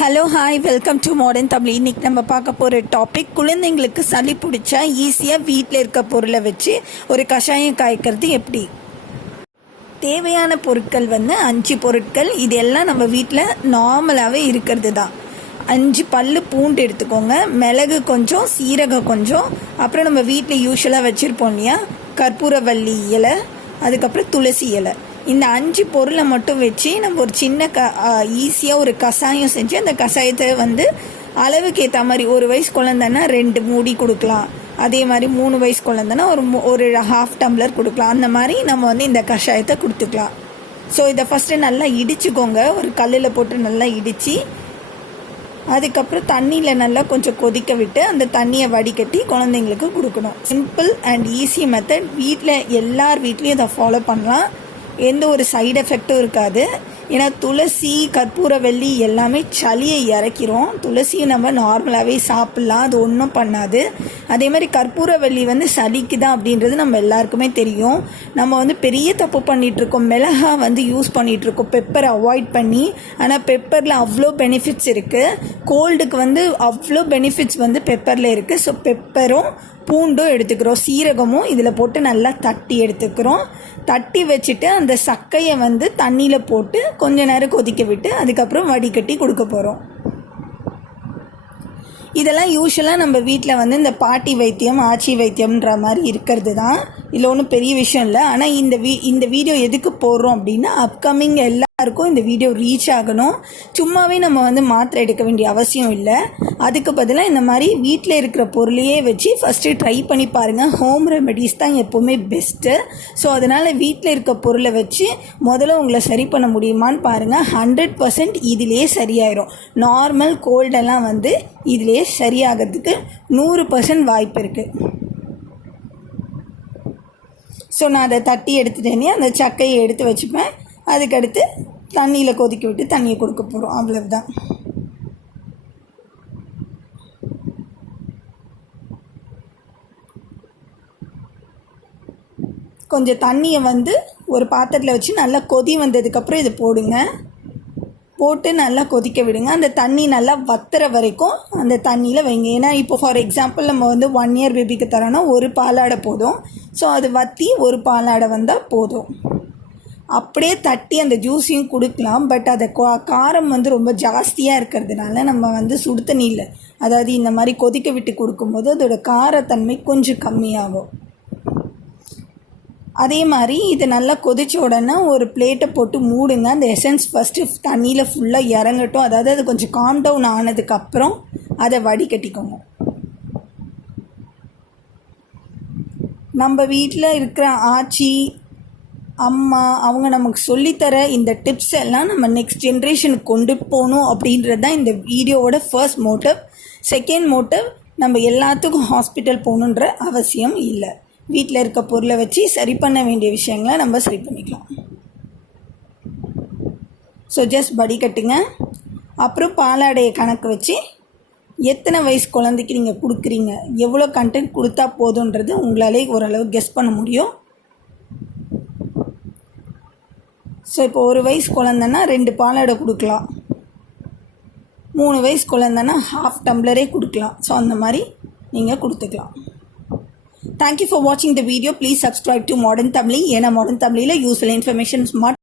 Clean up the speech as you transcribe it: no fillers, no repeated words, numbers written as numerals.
Hello hi welcome to modern Tamil. இன்றைக்கி நம்ம பார்க்க போகிற டாபிக் குழந்தைங்களுக்கு சளி பிடிச்சா ஈஸியாக வீட்டில் இருக்க பொருளை வச்சு ஒரு கஷாயம் காய்க்கிறது எப்படி. தேவையான பொருட்கள் 5 பொருட்கள். இது எல்லாம் நம்ம வீட்டில் நார்மலாகவே இருக்கிறது தான். 5 பல் பூண்டு எடுத்துக்கோங்க, மிளகு கொஞ்சம், சீரகம் கொஞ்சம், அப்புறம் நம்ம வீட்டில் யூஸ்வலாக வச்சுருப்போம் இல்லையா கற்பூரவள்ளி இலை, அதுக்கப்புறம் துளசி இலை. இந்த 5 பொருளை மட்டும் வச்சு நம்ம ஒரு சின்ன ஈஸியாக ஒரு கஷாயம் செஞ்சு அந்த கஷாயத்தை அளவுக்கு ஏற்ற மாதிரி 1 வயசு குழந்தைன்னா 2 மூடி கொடுக்கலாம். அதே மாதிரி 3 வயசு குழந்தைன்னா ஒரு ½ டம்ளர் கொடுக்கலாம். அந்த மாதிரி நம்ம இந்த கஷாயத்தை கொடுத்துக்கலாம். ஸோ இதை ஃபஸ்ட்டு நல்லா இடிச்சுக்கோங்க. ஒரு கல்லில் போட்டு நல்லா இடித்து அதுக்கப்புறம் தண்ணியில் நல்லா கொஞ்சம் கொதிக்க விட்டு அந்த தண்ணியை வடிகட்டி குழந்தைங்களுக்கு கொடுக்கணும். Simple and easy method. எல்லார் வீட்லேயும் இதை ஃபாலோ பண்ணலாம். எந்த ஒரு சைடு எஃபெக்டும் இருக்காது. ஏன்னா துளசி, கற்பூரவள்ளி எல்லாமே சளியை இறக்கிரும். துளசியை நம்ம நார்மலாகவே சாப்பிட்லாம், அது ஒன்றும் பண்ணாது. அதே மாதிரி கற்பூரவள்ளி சளிக்கு தான் அப்படின்றது நம்ம எல்லாருக்குமே தெரியும். நம்ம பெரிய தப்பு பண்ணிகிட்ருக்கோம். மிளகா யூஸ் பண்ணிகிட்ருக்கோம் பெப்பரை அவாய்ட் பண்ணி. ஆனால் பெப்பரில் அவ்வளோ பெனிஃபிட்ஸ் இருக்குது. கோல்டுக்கு அவ்வளோ பெனிஃபிட்ஸ் பெப்பரில் இருக்குது. ஸோ பெப்பரும் பூண்டும் எடுத்துக்கிறோம், சீரகமும் இதில் போட்டு நல்லா தட்டி எடுத்துக்கிறோம். தட்டி வச்சுட்டு அந்த சக்கையை தண்ணியில் போட்டு கொஞ்ச நேரம் கொதிக்க விட்டு அதுக்கப்புறம் வடிகட்டி கொடுக்க போகிறோம். இதெல்லாம் யூஸ்வலாக நம்ம வீட்டில் இந்த பாட்டி வைத்தியம், ஆச்சி வைத்தியம்ன்ற மாதிரி இருக்கிறது தான். இதில் ஒன்றும் பெரிய விஷயம் இல்லை. ஆனால் இந்த வீடியோ எதுக்கு போடுறோம் அப்படின்னா, அப்கமிங் எல்லாருக்கும் இந்த வீடியோ ரீச் ஆகணும். சும்மாவே நம்ம மாத்திரை எடுக்க வேண்டிய அவசியம் இல்லை. அதுக்கு பதிலாக இந்த மாதிரி வீட்டில் இருக்கிற பொருளையே வச்சு ஃபஸ்ட்டு ட்ரை பண்ணி பாருங்கள். ஹோம் ரெமெடிஸ் தான் எப்போவுமே பெஸ்ட்டு. ஸோ அதனால் வீட்டில் இருக்க பொருளை வச்சு முதல்ல உங்களை சரி பண்ண முடியுமான்னு பாருங்கள். 100% இதிலே சரியாயிரும். நார்மல் கோல்டெல்லாம் இதிலே சரியாகிறதுக்கு 100% வாய்ப்பு இருக்குது. ஸோ நான் அதை தட்டி எடுத்துட்டேனே, அந்த சக்கையை எடுத்து வச்சுப்பேன். அதுக்கடுத்து தண்ணியில் கொதிக்க விட்டு தண்ணியை கொடுக்க போகிறோம். அவ்வளவுதான். கொஞ்சம் தண்ணியை ஒரு பாத்திரத்தில் வச்சு நல்லா கொதி வந்ததுக்கப்புறம் இதை போட்டு நல்லா கொதிக்க விடுங்க. அந்த தண்ணி நல்லா வத்துற வரைக்கும் அந்த தண்ணியில் வைங்க. ஏன்னா இப்போ ஃபார் எக்ஸாம்பிள் நம்ம 1 இயர் பேபிக்கு தரோன்னா ஒரு பாலாடை போதும். ஸோ அது வற்றி ஒரு பாலாடை வந்தால் போதும். அப்படியே தட்டி அந்த ஜூஸையும் கொடுக்கலாம். பட் அதை காரம் ரொம்ப ஜாஸ்தியாக இருக்கிறதுனால நம்ம சுடு தண்ணியில், அதாவது இந்த மாதிரி கொதிக்க விட்டு கொடுக்கும்போது அதோட காரத்தன்மை கொஞ்சம் கம்மியாகும். அதே மாதிரி இது நல்லா கொதிச்ச உடனே ஒரு பிளேட்டை போட்டு மூடுங்க. அந்த எசன்ஸ் ஃபஸ்ட்டு தண்ணியில் ஃபுல்லாக இறங்கட்டும். அதாவது அது கொஞ்சம் காம் டவுன் ஆனதுக்கப்புறம் அதை வடிகட்டிக்கோங்க. நம்ம வீட்டில் இருக்கிற ஆச்சி, அம்மா அவங்க நமக்கு சொல்லித்தர இந்த டிப்ஸ் எல்லாம் நம்ம நெக்ஸ்ட் ஜென்ரேஷனுக்கு கொண்டு போகணும் அப்படின்றது தான் இந்த வீடியோவோட ஃபர்ஸ்ட் மோட்டிவ். செகண்ட் மோட்டிவ், நம்ம எல்லாத்துக்கும் ஹாஸ்பிட்டல் போகணுன்ற அவசியம் இல்லை. வீட்டில் இருக்க பொருளை வச்சு சரி பண்ண வேண்டிய விஷயங்களை நம்ம சரி பண்ணிக்கலாம். ஸோ ஜஸ்ட் வடிகட்டுங்க. அப்புறம் பாலாடையை கணக்கு வச்சு எத்தனை வயசு குழந்தைக்கு நீங்கள் கொடுக்குறீங்க, எவ்வளோ கண்டென்ட் கொடுத்தா போதுன்றது உங்களாலே ஓரளவு கெஸ் பண்ண முடியும். ஸோ இப்போ 1 வயசு குழந்தைன்னா 2 பாலாடை கொடுக்கலாம். 3 வயசு குழந்தைன்னா ½ டம்ளரே கொடுக்கலாம். ஸோ அந்த மாதிரி நீங்கள் கொடுத்துக்கலாம். Thank you for watching the video. Please subscribe to Modern Tamil. ஏன்னா Modern Tamil useful information